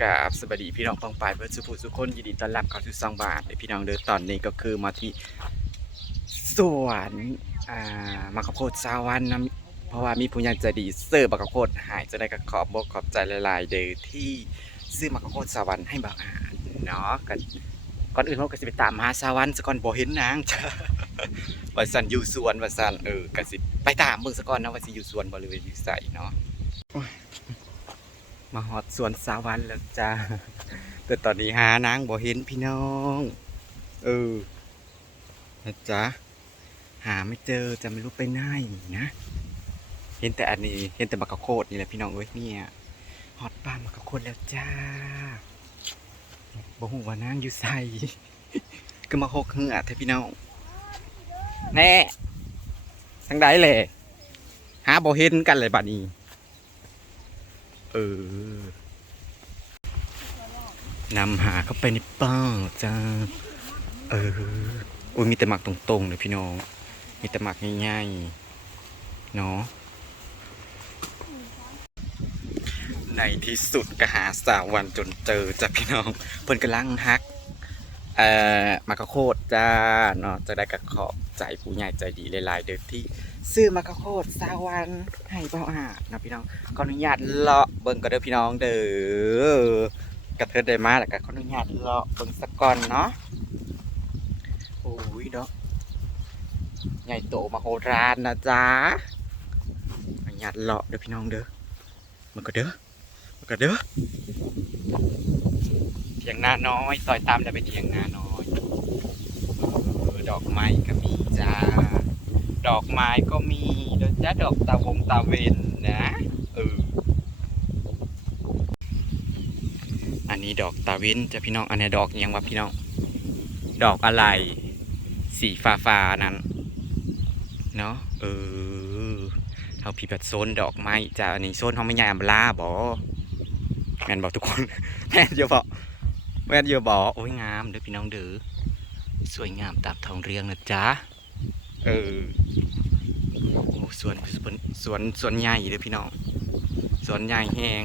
กราบสวัสดีพี่น้องปองปายเพื่อนสุภูสุคนยินดีต้อนรับเข้าสู่ซองบาทในพี่น้องเด้อตอนนี้ก็คือมาที่สวนอ่ามักข้าวโพดสาวันนะเพราะว่ามีผู้ใหญ่ใจดีเสิร์ฟมักข้าวโพดหายจะได้ก็ขอบอกขอบใจหลายๆเด้อที่ซื้อมักข้าวโพดสาวันให้บาวอ่าเนาะกันก่อนอื่นเราก็สิไปตามหาสาวันซะก่อนบ่เห็นนางจ้ะว่าสันอยู่สวนว่าสันเออก็สิไปตามเบิ่งซะก่อนนะว่าสิอยู่สวนบรือว่าอยู่ไสเนาะ มาหอดสวนสาวันแล้วจ้าแต่ตอนนี้หานางบ่เห็นพี่น้องเออนะจ๊ะหาไม่เจอจะไม่รู้ไปไหนนะ เห็นแต่อันนี้ เห็นแต่มักกะโคดนี่แหละพี่น้องเอ้ยเนี่ยฮอตป้ามักกะโคดแล้วจ้าบ่ฮู้ว่านางอยู่ใส่ก็มาหกเหือแท้พี่น้องแน่ทางใดแหละหาบ่เห็นกันเลยบัดนี้ เออนำหาเข้าไปในป่าจ้า เออ อุ้ยมีแต่หมักตรงๆเลยพี่น้อง มีแต่หมักง่ายๆ เนาะ ในที่สุดก็หาสาววันจนเจอจ้ะพี่น้อง เพิ่นกำลังฮัก เอ่อมากระโคดจ้าเนาะจะได้กระขอบใจผู้ใหญ่ใจดีหลายๆเด้อที่ ซื้อมากระโคดสาวันให้เบาอาดนะพี่น้องขออนุญาตเลาะเบิ่งก็เด้อพี่น้องเด้อกระเทิดได้มาแล้วก็ขออนุญาตเลาะเบิ่งสักก่อนเนาะโอ้ยเนาะใหญ่โตมโหฬารนะจ๊ะขออนุญาตเลาะเด้อพี่น้องเด้อมันก็เด้อมันก็เด้อ เทียงนาน้อย ซอยตามได้ไปเทียงนาน้อยเออดอกไม้ก็มีจ้า ดอกไม้ก็มีดี๋ยวจะดอกตาวงตาเวนนะเอออันนี้ดอกตาเวนจะพี่น้อง อันนี้ดอกยังวะพี่น้อง ดอกอะไร สีฟ้าฟ้าๆนั้น เนาะเออเท่าพี่แบบโซนดอกไม้จ้ะอันนี้โซนเขาไม่ใหญ่อัมลาบอแม่นบอกทุกคนแม่นเยอะบอก แม่นเยอะบอกโอ้ยงามเด้อพี่น้องเด้อสวยงามตามทองเรียงนะจ๊ะเออโอ้สวนสวนสวนสวนใหญ่เลยพี่น้องสวนใหญ่แหง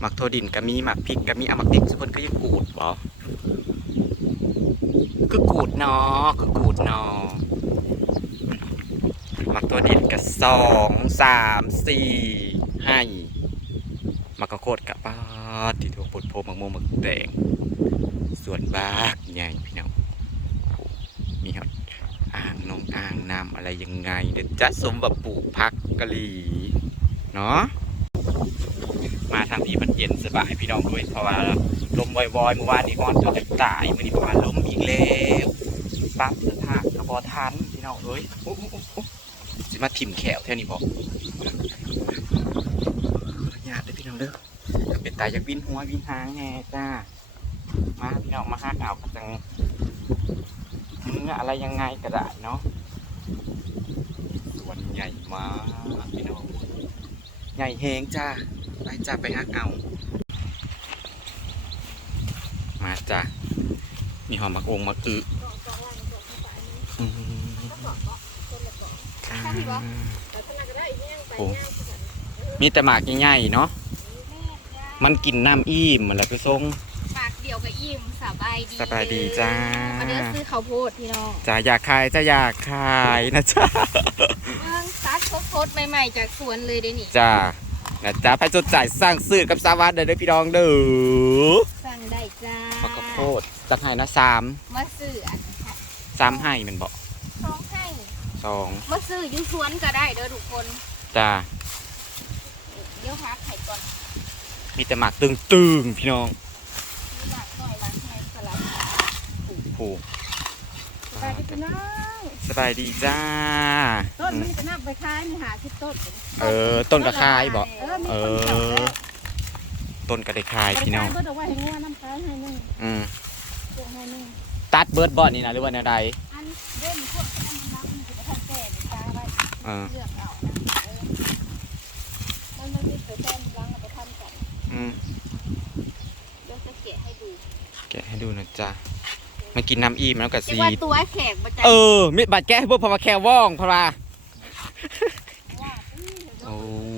หมักโทดินก็มีหมักพริกก็มีอะหมักพริกสุพนก็ยังกูดบ่คือกูดเนอคือกูดเนอหมักตัวดินก็สองสามสี่ให้หมักกระโคดกับป้าด ที่ถูกปดโพมักโมวงมักแดงส่วนบากใหญ่พี่น้องมีครับอ่างนองอ่างน้ำอะไรยังไงเดี๋ยวจะสมแบบปลูกพักกะหรี่เนาะมาทางที่มันเย็นสบายพี่น้องด้วยเพราะว่าลมวอยๆเมื่อวานนี้ก่อนจนจะตายมื่อนี้ประมาณลมอีกแล้วปั๊บสถานกระบอทันพี่น้องเอ้ยสิมาถิ่มแขวแท่นี้บอกญาติเด้พี่น้องเด้อ เป็นตายอยากบินหัวบินหางแน่จ้า มาพี่น้องมาหาเอากระจังเนื้ออะไรยังไงก็ได้เนาะส่วนใหญ่มาพี่น้องใหญ่แหงจ้าไปจ้าไปฮักเอา มาจ้ามีหอมมักองมักอึอือมีแต่หมากใหญ่ๆเนาะ มันกินน้ำอิ่มมันแหละคือทรง ปากเดียวกับอิ่มสบายดีสบายดีจ้า มาเดินซื้อข้าวโพดพี่น้องจะอยากขายจะอยากขายนะจ๊ะ เมืองซัดสดๆใหม่ๆจากสวนเลยเด้นี่จ้านะจ๊ะไปจดจ่ายสร้างซื้อกับสาวัสดิ์เด้อพี่น้องเด้อสั่งได้จ้ามักกะโพดจัดให้นะสามมาซื้ออันสามให้แมันบอกสองให้สองมาซื้ออยู่สวนก็ได้เด้อทุกคนจ้าเดี๋ยวหาไข่ก่อน มีแต่หมากตึงตึงๆพี่น้องมีหลากหน่อยหลากแห้งสลัดผูกสบายดีพี่น้องสบายดีจ้า ต้นมันจะนับไปขายนี่หาที่ต้น เออ ต้นกระคายบอกเออมีเอคนเก่าอแล้วต้นกระได้คายพี่น้องเพิ่นเอาไว้ให้งัวน้ำขายให้หนึงอืมพวกให้หนึงตัดเบิร์ดบอดนี่นะหรือว่าแนวใดอันเล่นพวกนั้นมันนับมันจะไปทำแก่ดีตาไว้เออเลือกเอานะเออมันมันมีเผยแพ เดี๋ยวจะแกะให้ดูแกะให้ดูนะจ๊ะมันกินน้ำอิ่มแล้วกับเรียซีกว่าตัวแขกประจเออ มิดบาดแก้ให้พวกพอมาแค่ว่องพะว่าว่าอื้อโอ้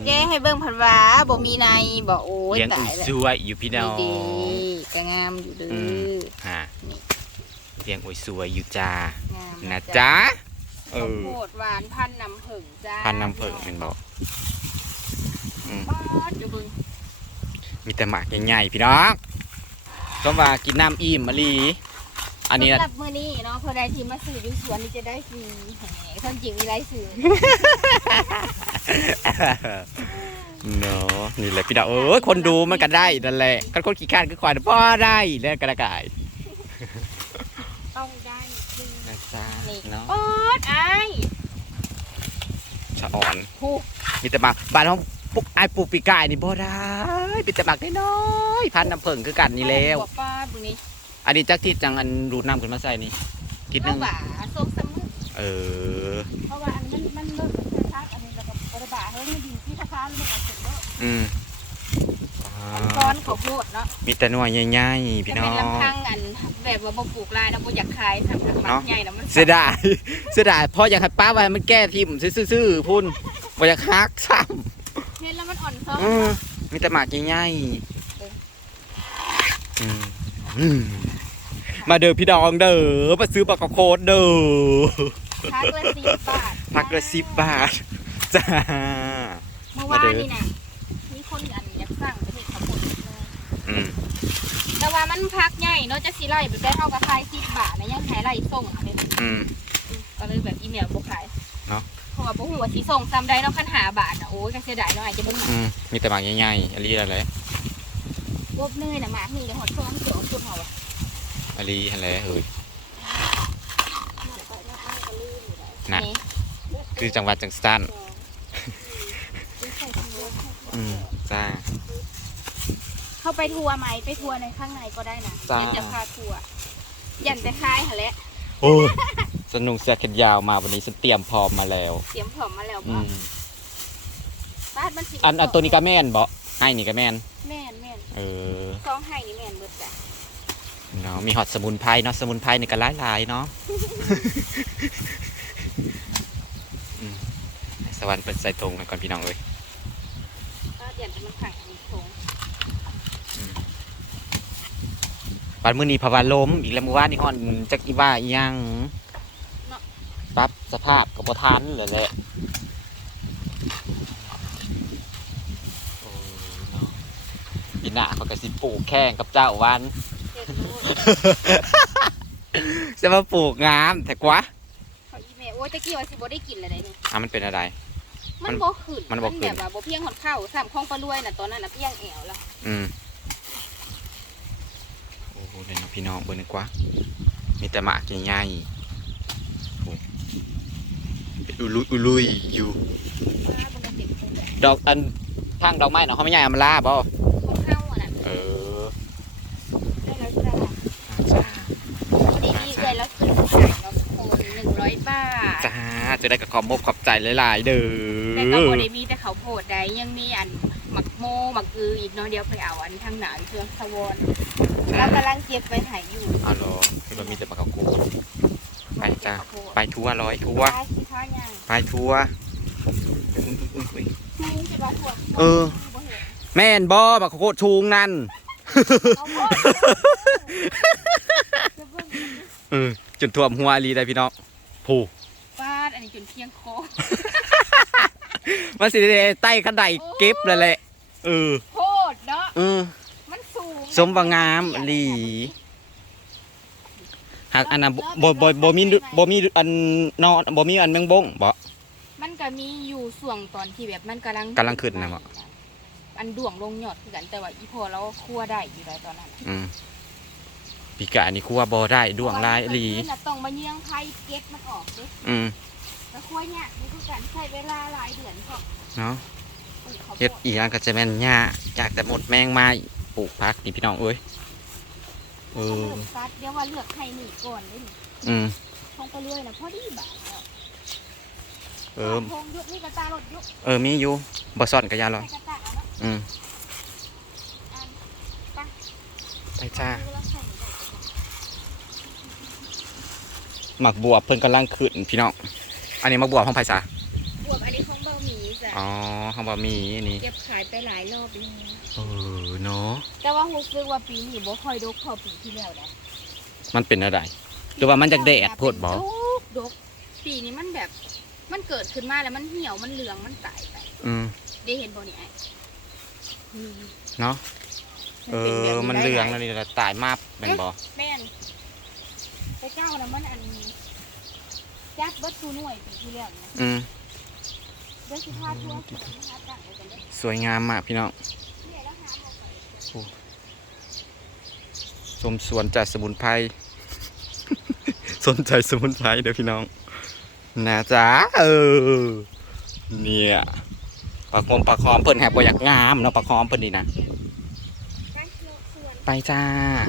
แกให้เบิ่งผันว่าบ่มีในบ่โอ้ยเลี้ยงตาอุ้ยยแล้วสวยอยู่พี่น้องดีๆก็งามอยู่เด้อือฮะนี่เลี้ยงอุ้ยสวยอยู่จ้า งามนะจ๊ะ เอข้าวอ โพดหวานพันน้ำผึ้งจ้าพันน้ำเผิงเป็นบอกอืมป๊าดอยู่เบิ่ง มีแต่หมากใหญ่ๆพี่น้องก็ว่ากินน้ำอิ่มมะลีอันนี้นะ สำหรับมื้อนี้เนาะเพื่อใดที่มาซื้ออยู่สวนนี่จะได้ฟรีแหมความจริงมีไรซื้อเนาะนี่แหละพี่น้องเออคนดูมันก็ได้นั่นแหละกันคนขี้ข้านก็ควายพ่อได้แล้วกระกายต้องได้ฟรีนะจ๊ะนี่เนาะป๊าดอ้ายชะอ่อนฮู้มีแต่หมากบ้านของ ปุ๊กไอ้ายปลูกปีกายนี่บ่ได้มีแต่หมากน้อยๆพันน้ำเผิงคือกันนี่แล้วหัป้าดบุนี้อันนี้จักทิศจังอันรูดน้ำขึ้นมาใส่นี่ทิศหนึเข้างบ่าส้มสมุนเออ เพราะว่าอันนั้นมันเลิกเป็นชักอันนี้แล้วก็บริบาเฮ้ยมันดีที่ค้าๆมันก็เสร็จแล้วอืมอันก้อนข้าวโพดเนาะมีแต่หน่วยใหญ่ๆพี่จะน้อเป็นงลำพังอันแบบว่าบ่ปลูกลายนะบ่อยากขายสำหรับมัเนาะกใหญ่นะมันเสียดาย เสียดายเพราะอยากให้ป้าไว้มันแก้ทิมซื่อๆพุ่นบ่อยากฮักซ้ เห็นแล้วมันอ่อนซ้อำมอืมมีแต่หมากใหญ่ๆอืมอืมมาเด้อพี่น้องเด้อมาซื้อปลากระโคดเด้อพักละสิบบาทพักละสิบบาทจ้าเมื่อวานนี่นะมีคนอันอยากสั่งไปเห็ดข้าวโพดเลยอืมแต่ว่ามันพักใหญ่เนาะจะสิไล่แบบได้เท่ากับขายสิบบาทนะยังขายไล่ส่งอะไรอืมก็เลยแบบอีเมลบ่ขายเนาะ เพราะว่าบ่ฮู้ว่าสิส่งซ้ำได้เนาะคันหาบาทน่ะโอ้ยก็เสียดายเนาะอาจจะเบิ่งอืมมีแต่หมากใหญ่ๆอันนี้อะไรกบเนยน่ะหมากนี่เดี๋ยวหดซ้อมเสียวสุดเฮาอะอันนี้อะไรเฮ้ยน่ะนี่คือจังหวัดจังสันอืมจ้า เข้าไปทัวร์ไหมไปทัวร์ในข้างในก็ได้นะจ้ายันจะพาทัวร์ยันจะคายหั่นแหละ โอ้ย สนุกเสียแขนยาวมาวันนี้ฉันเตรียมพร้อมมาแล้ว เตรียมพร้อมมาแล้วอืบ่มบ้านมันสิอันอันตัวนี้ก็แม่นบ่ให้นี่ก็แม่น แม่นแม่นเออซองให้นี่แม่นเบิดจ้ะเนาะมีฮอตสมุนไพรเนาะสมุนไพรนี่ก็หลายหลายๆเนาะ อืมให้สวรรค์เป็นใส่ตรงกันก่อนพี่น้องเอ้ยก็ยันจะมันขังในถุงวันมื้อนี้ภาวะลมอีกแล้วเมื่อวานนี่ฮอนจักอีว่าอีหยัง ปรับสภาพก็บ่ทันเลยแหละโอ้เนาะอีหน้าเขาก็สิปลูกแข่งกับเจ้าวันเจ็ดรู้จะมาปลูกงามแต่กว่าเขาอีเมลโอ้ยตะกี้ว่าสิบ่ได้กินเลยได้นี่อะมันเป็นอะไร มัมันนบ่ขึ้นมันบ่ขึ้นแบบว่าบ่เพียงหอดข้าวสามข้องปลารวยน่ะตอนนั้นน่ะเพียงแอวละอืมโอ้โหเดี๋ยวนะพี่น้องเบิ่งดีกว่า มีแต่หมากใหญ่ๆโอ้เป็น อุลุยอุลุยอยู่ว่าบ่ได้เต็มถุงดอกอันทางดอกไม้เนาะเขาไม่ใหญ่อำลาบ่ของข้าวอะน่ะเออได้แล้วจ้ะจ้าพอดีนี่เลยแล้วคือจ่ายเนาะคน100บาทจ้าจะได้กับขอบมบขอบใจหลายๆเด้แต่ก็อบ่ได้มีแต่เขาวโพดใดยังมีอันหมักโมหมักอืออีกเนาะเดี๋ยวไปเอาอันทางหนาเครื่องสะวอนเรากำลังเก็บไปถ่ายอยู่เอาเหรอคือเรามีแต่ปลากระกูไปจ้ะข้าวโพดไปทัวร์ลอยทัวร์ไปสิ พาย่างไปทัวร์อุ๊ยอุ๊ยอุ๊ยชูงจะว่าทั่วเออบ่เห็นแม่นบ่บักโคตรชูงนั่นเอาโพดจะเบิ่งเออจนท่วมหัวอีหลีได้พี่น้องผู้ฟาดอันนี้จนเพียงคอมันสิได้ใต้ขันไดเก็บเลยแหละเออโพดเนาะเออมันสูงสมว่างามอีหลี หากอันน่ะบ่บ่บ่บ่มีบ่มีอันนอนบ่มีอันแมงบงบ่ มันก็มีอยู่ส่วงตอนที่แบบมันกำลังกำลังขึ้นน่ะบ่ อันด่วงลงยอดคือกันแต่ว่าอีพอเราคั่วได้อยู่ได้ตอนนั้นอืมปีกานี่คูว่าบ่ได้ดวงลายอีหลี เพราะว่ามันน่ะต้องมาเยื้องไผ่เก็บมันออกเด้อืมแล้วคั่วเนี่ยนี่คือการใช้เวลาหลายเดือนก่อนเนาะ ปลูกข้าวโพเฮ็ดอีหยังก็จะแม่นหญ้าจากแต่หมดแมงมาปลูกผักนี่พี่น้องเอ้ย เอเอออซัดเดี๋ยวว่าเลือกไข่หนึ่ก่อนเลยนี่อืม ทองไปเรื่อยนะพอดีบาทแล้วเออทงยุดนี่กระตารถยุดเออ มีอยู่บ่ซ่อนก็อยาหรอใส่กระตาเอาเนาะอืมอันไปจ้าเวลาใส่ได้หมักบวบเพิ่นกำลังขึ้นพี่น้อง อันนี้หมักบวบของไผซะบวบอันนี้ ของเบาหมีจ้ะอ๋อคำว่ามีอันนี้เก็บขายไปหลายรอบแล้วเออเนาะแต่ว่ารู้สึกว่าปีนี้บ่ค่อยดกเท่าปีที่แล้วนะมันเป็นอะไรหรือว่ามันจากแดดโพดบ่ดกดกปีนี้มันแบบมันเกิดขึ้นมาแล้วมันเหี่ยวมันเหลืองมันตายไป อืมได้เห็นบ่นี่ไอ้นี่เนาะเออ มันเหลืองแล้วนี่แหละตายมากเป็นบ่แม่นไปเจ้านะมันอันนี้จับเบัดตูหน่วยปีที่แล้วนะอืมเดี๋ยว สิพาทัวร์สวนนะคะตั้งไว้กันเด้อสวยงามมากพี่น้องเนี่ยแล้วหาหมอกไปสมสวนจากสมุนไพร สนใจสมุนไพรเด้อพี่น้อง นะจ๊ะเออ เนี่ยปลาคมปลาคอมเพิ่นแหบบ่อยากงามเนาะปลาคอมเพิ่นนี่นะไปโลกสวนไปจ้า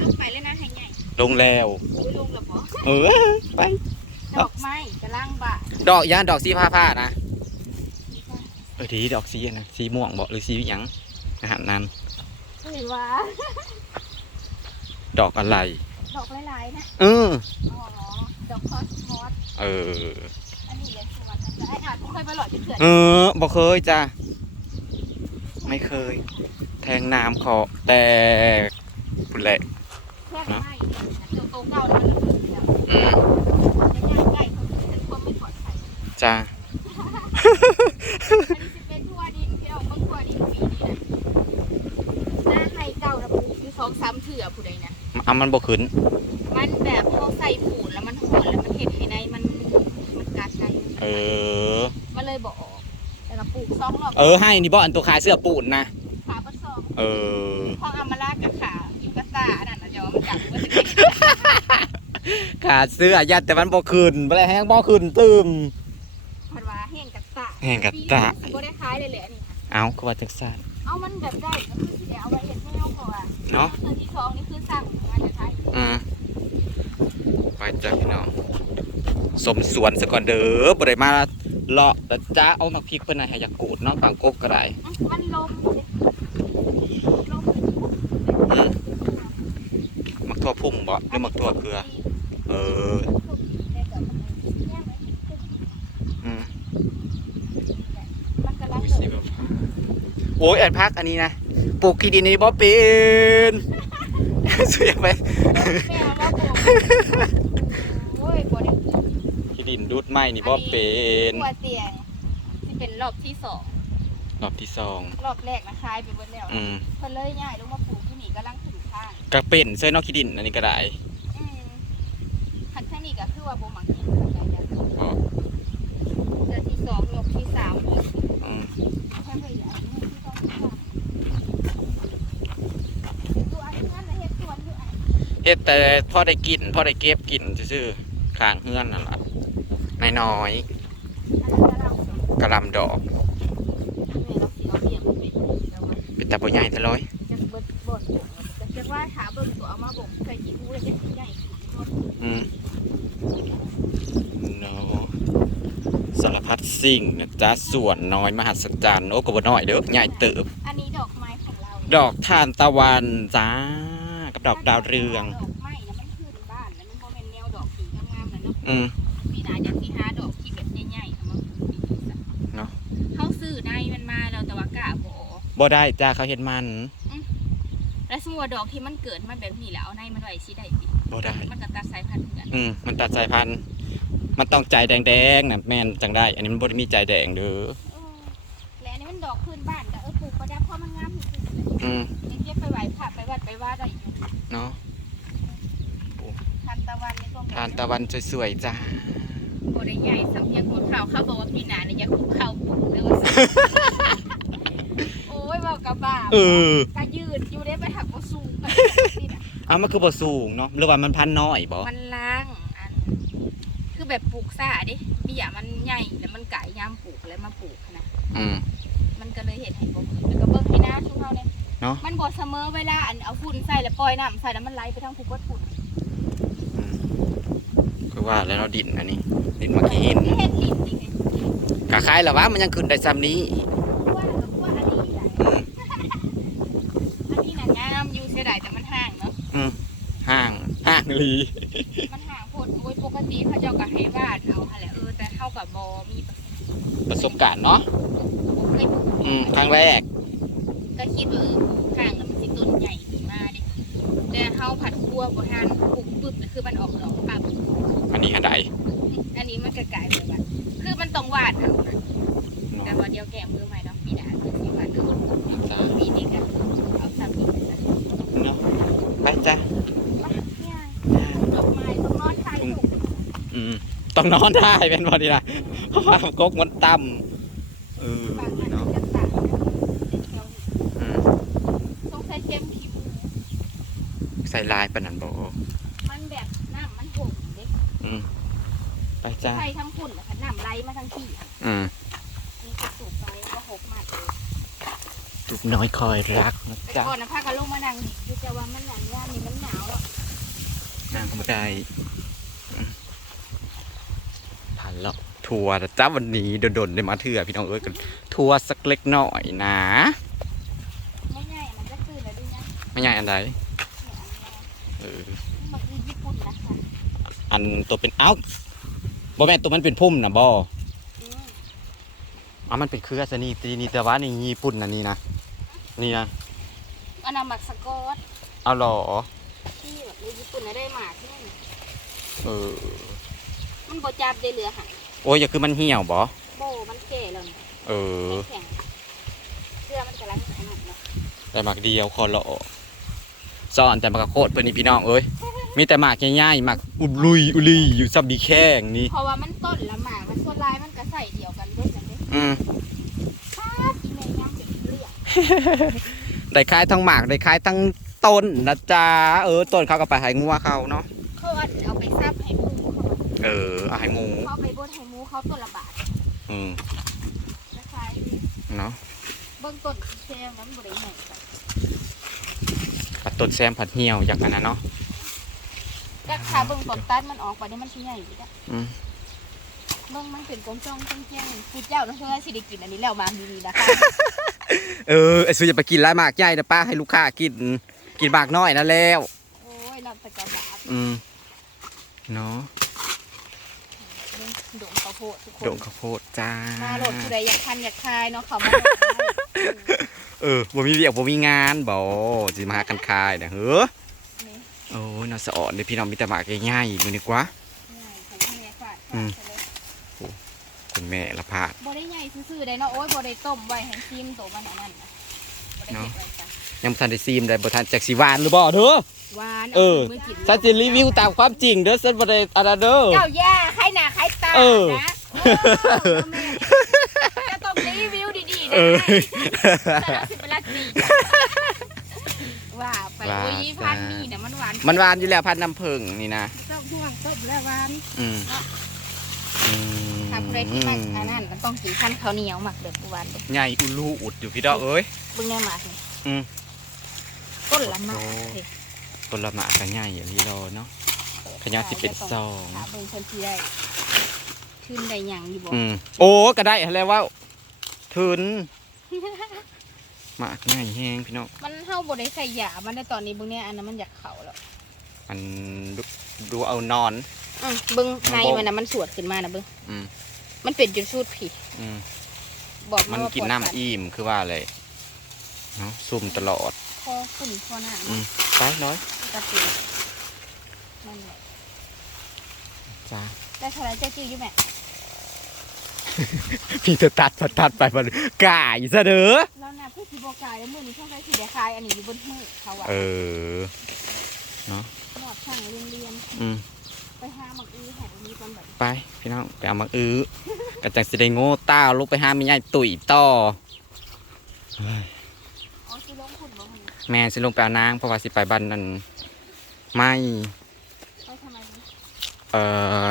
ลงไปเลยนะให้ใหญ่ลงแล้วโอ้ยลงแล้วบ่เออไป ดอกไม้กระล่างบะ ดอกย่านดอกสีผ้าผ้านะเออดีดอกสีอันนะสีม่วงบอกหรือสีหยังอาหารนั้นเฮ้ยว่าดอกอะไร ดอกหลายๆนะเอออ๋อดอกคอสมอสเออ อันนี้เลยสวนนะจ๊ะไอ้อาจบ่เคยไปหลอดจะเกิดเออบอกเคยจ้าไม่เคย แทงน้ำขอแต่พุ่นแหละแค่ไม้เนี่ยเดี๋ยวโตเก่าแล้วมันระเบิดแล้วอืมจะย่างใกล้เขาจะเป็นความไม่ปลอดภัยจ้า อันนี้จะเป็นทั่วดินที่เราเบิ่งทั่วดินปีนี้นะหน้าไห้เก่านะปลูก อยู่สองสามเถื่อผู้ใดนะเอามันบกขึ้น มันแบบเขาใส่ปูนแล้วมันหอนแล้วมันเห็ดให้ในมันมันกัดในเออ มันเลยบอกออกแต่ก็ปลูกสองรอบเออให้นี่บ่อันตัวขายเสื้อปูนนะขาปะสองเออห้องอามาลากับขาอยู่กระตาอันนั้นนะเดี๋ยวมันจับมันจะขาดเสื้อยัดแต่มันบกขึ้นไปเลยแห้งบกขึ้นตึมพันว่าแห้งกระตาแห้งกระตะปีนี้ก็ได้ขายเลยแหละนี่ค่ะเอาก็ว่าจังซั่นเอามันแบบได้ก็คือสิได้เอาไว้เห็ดไม่เอาก่อน เนาะส่วนที่สองนี่คือสั่งงานจะใช้อืมไปจ้ะพี่น้องสมสวนสก่อนเด้อบ่ได้มาเลาะแต่จ้าเอามาพริกเพิ่นน่ะให้อยากกูดเนาะบางกกก็ได้มันลมลมอืมมักทั่วพุ่มบ่หรือมักทั่วเกลือ เอออืมมันกำลังอุ้ยเกิสิดแบบโอ้ยแอนพักอันนี้นะ ปลูกขี้ดินนี่บ่เป็นสวยไปแม่ว่าโบโอ้ยบ่ได้กินขี้ดินดูดไม้นี่บ่เป็นตัวเตียงที่เป็นรอบที่สองรอบที่สองรอบแรกนะคายไปเบิดแล้วอืมเพิ่นเลยย้ายลงมาปลูกที่นี่กำลังถึงข้างก็เป็นเส้นนอกขี้ดินอันนี้ก็ได้ อืมหันทางนี้ก็คือว่าบ่มักกินได้แล้ว อ๋อ เดือนที่สองรอบที่สามอีก อืม แค่ไปอย่างนี้ที่สองที่สามตัวอันนี้นั่นน่ะเฮ็ดสวนอยู่อัน เฮ็ดแต่พอได้กินพอได้เก็บกินซื่อๆข้างเฮือนนั่นล่ะน้อยอันนั้นกำลังสองๆกะหลำดอกแม่เราสิเอาเลี้ยงมันไปแล้วว่าเป็นตาบ่ใหญ่ซะเลยจะเบิดบ่อนบ่งจะจะว่าถาเบิ่งตัวเอามาบ่งใส่กี่หูเลยจะสิใหญ่ขึ้นหมดอืมเนาะสารพัดสิ่งนะจ๊ะส่วนน้อยมหัศจรรย์โอ้ก็บ่น้อยเด้อใหญ่เติบ อันนี้ดอกไม้ของเรา ดอกทานตะวันจ้ากับ ดอกดาวเรือง ดอกไม้แล้วมันขึ้นบ้านแล้วมันบ่แม่นแนวดอกสีงามๆนั่นเนาะอืมปีหน้าจะสิหาดอกที่แบบใหญ่ๆเอามาปลูกอีกสักเนาะ เขาซื้อในมันมาแล้วแต่ว่ากะบ่ออกบ่ได้จ้าเขาเห็นมันแล้วสมมุติว่าดอกที่มันเกิดมาแบบนี้แล้วเอาในมันไว้สิได้ติบ่ได้ มันก็ตัดสายพันธุ์เหมือนกันอืมมันตัดสายพันธุ์ มันต้องใจแดงๆน่ะแม่นจังได้ อันนี้มันบ่ได้มีใจแดงเด้อ เออและอันนี้มันดอกขึ้นบ้านก็เออปลูกประดับเพราะมันงามที่สุดเลยอืมยังเก็บ ไปไหว้พระไปวัดไปว่าได้อยู่เนาะทานตะวันในตรงทานตะวันสวยๆจ้าโบได้ใหญ่สำเพียงคนข่าวเขาบอกว่าปีหน้าเนี่ยจะคุกเข่าปลูกเลยว่าซั่นโอ้ยเว่ากระบาเออกระยืดอยู่ได้ไปหักบ่สูงไปสิน่ะเอามันคือบ่สูงเนาะหรือว่ามันพันน้อยบ่มันล้างอันคือแบบปลูกซ่าดิเบี้ยมันใหญ่แล้วมันไก่ยามปลูกแล้วมาปลูกนะอืมมันก็เลยเห็นให้บ่ขึ้นแล้วก็เบิ่งที่หน้าชุมเฮาเนี่ย เนาะมันบ่เสมอเวลาอันเอาฝุ่นใส่แล้วปล่อยน้ำใส่แล้วมันไหลไปทางภูกดฝุ่นอืมคือว่าแล้วเนาะดินอันนี้ ดินมาขี้หินที่เฮ็ดลิ้นนี่ไงกะคายแล้วว่ามันยังขึ้นได้ซ้ำนี้ว่าแล้วก็ว่าอันนี้แหละอืมอันนี้น่ะงามอยู่เสียดายแต่มันห่างเนาะห่างห่างลีมันห่างโพดโดยปกติเขาเจ้าก็ให้วาดเอาหั่นแหละเออแต่เท่ากับบ่มีประสบการณ์เนาะบเคยปลูกอืมครั้งแรกก็คิดว่าเออปลูกข้างแล้วมันสิต้นใหญ่ขึ้นมาเด้แต่เฮาผัดคั่วบ่ทันปลูกปึ๊บแล้วคือมันออกดอกปั๊บ อันนี้อันใด อันนี้มันก็กลายเป็นว่าคือมันต้องวาดเอานะแต่ว่าเดี๋ยวแก้มือใหม่เนาะปีหน้าคือสิวาดเอา จ้า ปีนี้ก็เอาซ้ำอีกนะ เนาะไปจ้า เนี่ยดอกไม้ต้องนอนถ่ายรูป อืมต้องนอนได้เป็นพอดีนะเพราะว่ากกมันต่ำเออบางอันเนาะจะต่างแถวนี้อืมต้องใส่เข้มผิวใส่ลายปานนันโบมันแบบน้ำมันหกเด็กอืมไปจ้าใส่ทั้งฝุ่นแล้วก็น้ำไหลมาทั้งที่อะอืมอันนี้ก็สูบไปก็หกมากเลยจุกน้อยคอยรักนะแต่จ๊ะก่อนนะพากันลงมานั่งอยู่แต่ว่ามันหนาวย่ามนี่มันหนาวอะนางก็ไม่ได้อืมผ่าน แล้วทัวร์นะจ้าวันนี้โดนๆได้มาเถื่อพี่น้องเอ้ยกันทัวร์สักเล็กน้อยนะไม่ง่ายมันจะตื่นแล้วด้วยนะไม่ใหญ่อันใดเนี่ยเอออันนี้มันคือญี่ปุ่นนะคะอันตัวเป็นเอ้าบ่แม่ตัวมันเป็นพุ่มนะบ่อืมอะมันเป็นเครือซะนี่ตีนีแต่ว่านี่ญี่ปุ่นนะนี่นะนี่นะอันนั้นหมักสกอตเอาหรอที่แบบญี่ปุ่นน่ะได้หมากนี่เออ มันบ่จับได้เหลือหันโอ้ยอย่าคือมันเหี่ยวบ่โบมันแก่แล้วเนี่ยเออ แข็งเสื้อมันกำลังขนาดเนาะแต่หมากเดียวคอหล่อซ่อนแต่หมากกะโคตรเพิ่นนี่พี่น้องเอ้ยมีแต่หมากง่ายๆหมากอุลุยอุลีอยู่ซับดีแข้งนี่เพราะว่ามันต้นละหมากมันส่วนลายมันก็ใส่เดียวกันเบิดนั่นเด้อืมป้ากินแม่ย่างเด็กเลือดได้ขายทั้งหมากได้ขายทั้งต้นนะจ๊ะเออต้นเขาก็ไปใหายงัวเขาเนาะ เขาเอาเอาไปซับให้หมู เขาเออเอาใหายหมูเขาเอาไปบดให้หมูเขาต้นละบาทอืมนะคะเนาะเบื้องต้นแซมนั้นบริไหนกันปัดต้นแซมผัดเหี่ยวอย่างนั้นนะเนาะก็ขาเบื้องต้นตัดมันออกไปนี่มันชิ้นใหญ่อยู่แล้วอืมเบื้องมันเป็นกลมจ้องจ้องเที่ยงคือเจ้าต้องช่วยสิได้กินอันนี้แล้วมาดีๆนะคะเออไอ้สุจะไปกินร้านหมากใหญ่นะป้าให้ลูกค้ากินกินหมากน้อยนะแล้วโอ้ยรับประกันบาปอืมเนาะเบิ่ง ดงข้าวโพดทุกคโดนงข้าวโพดจ้ามาโหลดผู้ใดอยากทันอยากคายเนาะเขามาเออบ่มีเวียกบ่มีงานบ่สิมาหากันคายนะเฮ้อนี่โอ้ยน่าสะอ่อนเด้อพี่น้องมีแต่หมากง่ายๆมื้อนี้กว่า ง่ายของแม่ฝาดอืมฝาดไปเลยคุณแม่ละพาดบ่ได้ใหญ่ซื่อๆได้เนาะโอ้ยบ่ได้ต้มไว้ให้ซิมโตมันอันนั้นน่ะบ่ได้เก็บไว้จ้ะยังบ่ทันได้ซีมได้บ่ทันจักสิหวานหรือบ่เด้อ หวานเออ มือกินฉันจะรีวิวตามความจริงเด้อฉันบ่ได้อันนั้นเด้อ เจ้าย่าใครหน้าใครตาเออ นะโอ้แม่จะต้องรีวิวดีๆเอนะอแต่ละสิเป็นละจีว่าไปว่าโอ้ยพันนี่เนี่ยมันหวานมันหวานอยู่แล้วพันน้ำผึ้งนี่นะเจ้าห่วงต้มแล้วหวานอืมอืมถ้าผู้ใดที่มันอันนั้นมันต้องกินพันข้าวเหนียวหมักเดือดหวานเด้อใหญ่อุลูอุดอยู่พี่ดอกเอ้ย เบิ่งแน่หมากนี่อืมต้นละหมากโอ้เด้อ ต้นละหมากก็ใหญ่อย่างนี้รอเนาะขยะสิเป็นซองหาเบิ่งเพิ่นสิได้ขึ้นได้หยังอยู่บ่อืมโอ้ก็ได้แล้วว่าทุนหมากง่ายแห้งพี่น้องมันเฮาบ่ได้ใส่ยามันได้ตอนนี้เบิ่งเนี่ยอันนั้นมันอยากเข้าแล้วมันดูดูเอานอนอืมเบิ่งในบ่มันน่ะมันสวดขึ้นมานะเบิ่งอืมมันเป็นจุดสูตรผีอืมบอกมันว่ากินปวดน้ำฟัอิ่มคือว่าอะไรเนาะซุ่มตลอดคอขึ้นคอหน้าอืมไปร้อย กระติกนั่นแหละจ้าได้เท่าไหรเจ้าจื้ออยู่แม่พี่จะตัดตัดตัดไปมันกายซะเด้อแล้วนะเพื่อสีบอกายแล้วมือนี้ช่องได้สีแดงคายอันนี้อยู่บนมือเขาอะเออหมอดช่างเรียนเรียนอืมไปหาหมักอีแหนมีคนแบบไปพี่น้องไปเอามาอื้อกระจังสิได้โง่ต้าวลูกไปหาไม่ใหญ่ตุ๋ยต่อเฮ้ยอ๋อสิลงคุณบ่มึงแม่สิลงไปเอานางเพราะว่าสิไปบ้านนั่น ไม่ไปทำไมมึงเอ่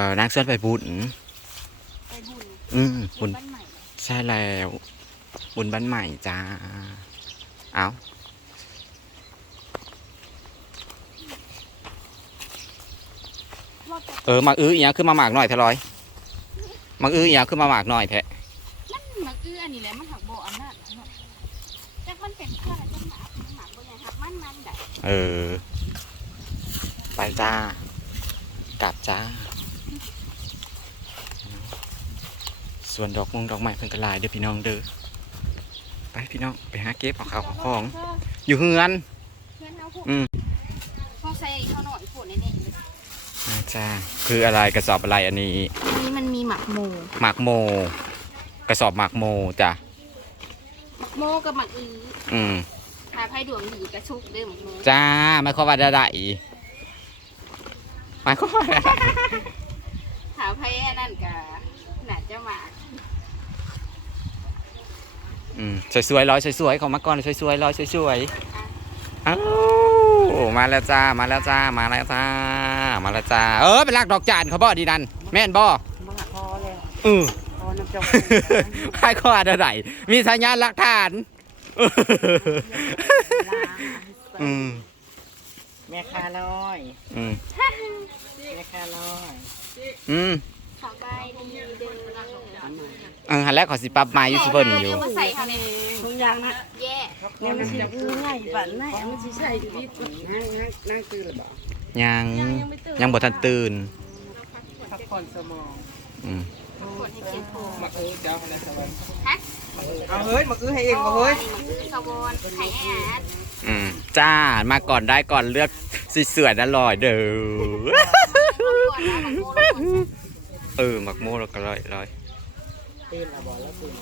อนางเสื้อไปบุญไปบุญอืมบุบุญญบ้านใหม่เหรอใช่แล้วบุญบ้านใหม่จ้าเอารอดจากเออมักอื้ออีหยังขึ้นมาหมากหน่อยเถอะร้อยมักอื้ออีหยังขึ้นมาหมากหน่อยแท้มันหมักอื้ออันนี้แหละมันหักบ่ออันนั้นเนาะแต่มันเป็นเพื่อนอะไรจะหมักหมักบ่ยังหักมันมันได้เออไป จ้ากลับจ้า ส่วนดอกมงดอกไม้เพิ่นก็หลายเด้อพี่น้องเด้อไปพี่น้องไปหาเก็บเอาข้าวเอาของ อยู่เฮือนเพื่อนเขาพูดอืมเขาใส่เขาหน่อยพูดในนี่อาจ้าคืออะไรกระสอบอะไรอันนี้ อันนี้มันมีหมักหมูหมากโม กระสอบหมากโมจ้ะหมักโมกับหมักอีอืม ถ้าไพ่ดวงดีกระชุกเด้อหมักโม จ้าไม่ข้อว่าได้ได้ หมายความว่าได้ถ้าไพ่อันนั่นก็น่าจะหมากอืมสวยๆร้อยสวยๆของมาก่อนสวยๆร้อยสวยๆอ้าวมาแล้วจ้ามาแล้วจ้ามาแล้วจ้ามาแล้วจ้าเออเป็นลากดอกจานเขาบ่ดีนัน แม่นบ่มาพอเลยเออพอน้ำจมใครข้อว่าได้ได้มีสัญญาณหลักฐานอืม แม่ค้าน้อย อืมแม่ค้าน้อยอืมสบายดีเด้อเออหันแรกขอสิปรับไม้อยูทูบเบอร์อยู่เดี๋ยวมาใส่เขาในทุกอย่างนะแย่เนี่ยมันสิง่ายฝันง่ายมันสิใส่ดีนั่งนั่งนั่งตื่นหรือเปล่ายังยังบ่ทันตื่นพักผ่อนสมองอืมกดให้เขียนโทรมาเออเจ้าอะไรสวรรค์ฮะเอาเฮ้ยมาคือให้เองบ่เฮ้ยมันคือสวอนไข่อาร์ต อืมจ้ามาก่อนได้ก่อนเลือกสีเสือนั่นลอยเด้อก่อนแล้วหมักโมแล้วคนเออหมักโมแล้วก็ร้อยร้อยตื่นแล้วบ่แล้วตื่น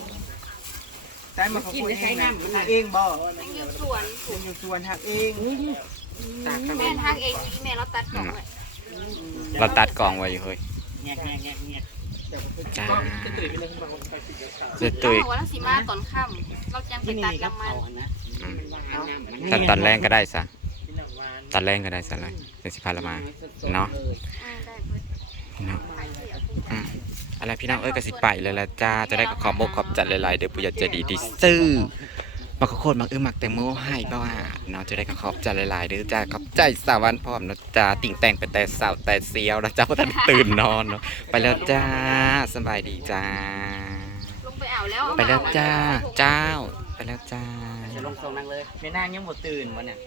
ใช้มากินใช้น้ำหักเองบ่นั่งอยู่สวนคุณอยู่ส่วนหักเองตากกันแม่ทางเองนี่แม่เราตัดก่อนเลยเราตัดกล่องไว้อยู่เฮ้ยแงกแงกแงกแงก จ้าเราจะตุยบอกว่าเราสีมาตอนค่ำเราจังไปตัดน้ำมันอืมตัดตอนแรงก็ได้ซะตอนแรงก็ได้ซะเลยเดี๋ยวสิพาเรามาเนาะอ่าได้เว้ยพี่น้องอืมอะไรพี่น้องเอ้ยก็สิไปเลยละจ้าจะได้ก็ขอบอกขอบจัดหลายๆเดี๋ยวปุยจะดีที่ซื้อ มาขอโคตรมักเอื้อมักแตงโมให้บ่ว่าเนาะจะได้ก็ขอบจัดหลายๆเด้อจ้าขอบใจสาวันพร้อมเนาะจ้าติ่งแต่งไปแต่สาวแต่เสียวนะจ้าเพราะท่านตื่นนอนเนาะไปแล้วจ้าสบายดีจ้า ลงไปเอาแล้วไปแล้วจ้า เจ้า ไปแล้วจ้า จะลงทรงนั่งเลยแม่นางยังบ่ตื่นวะเนี่ย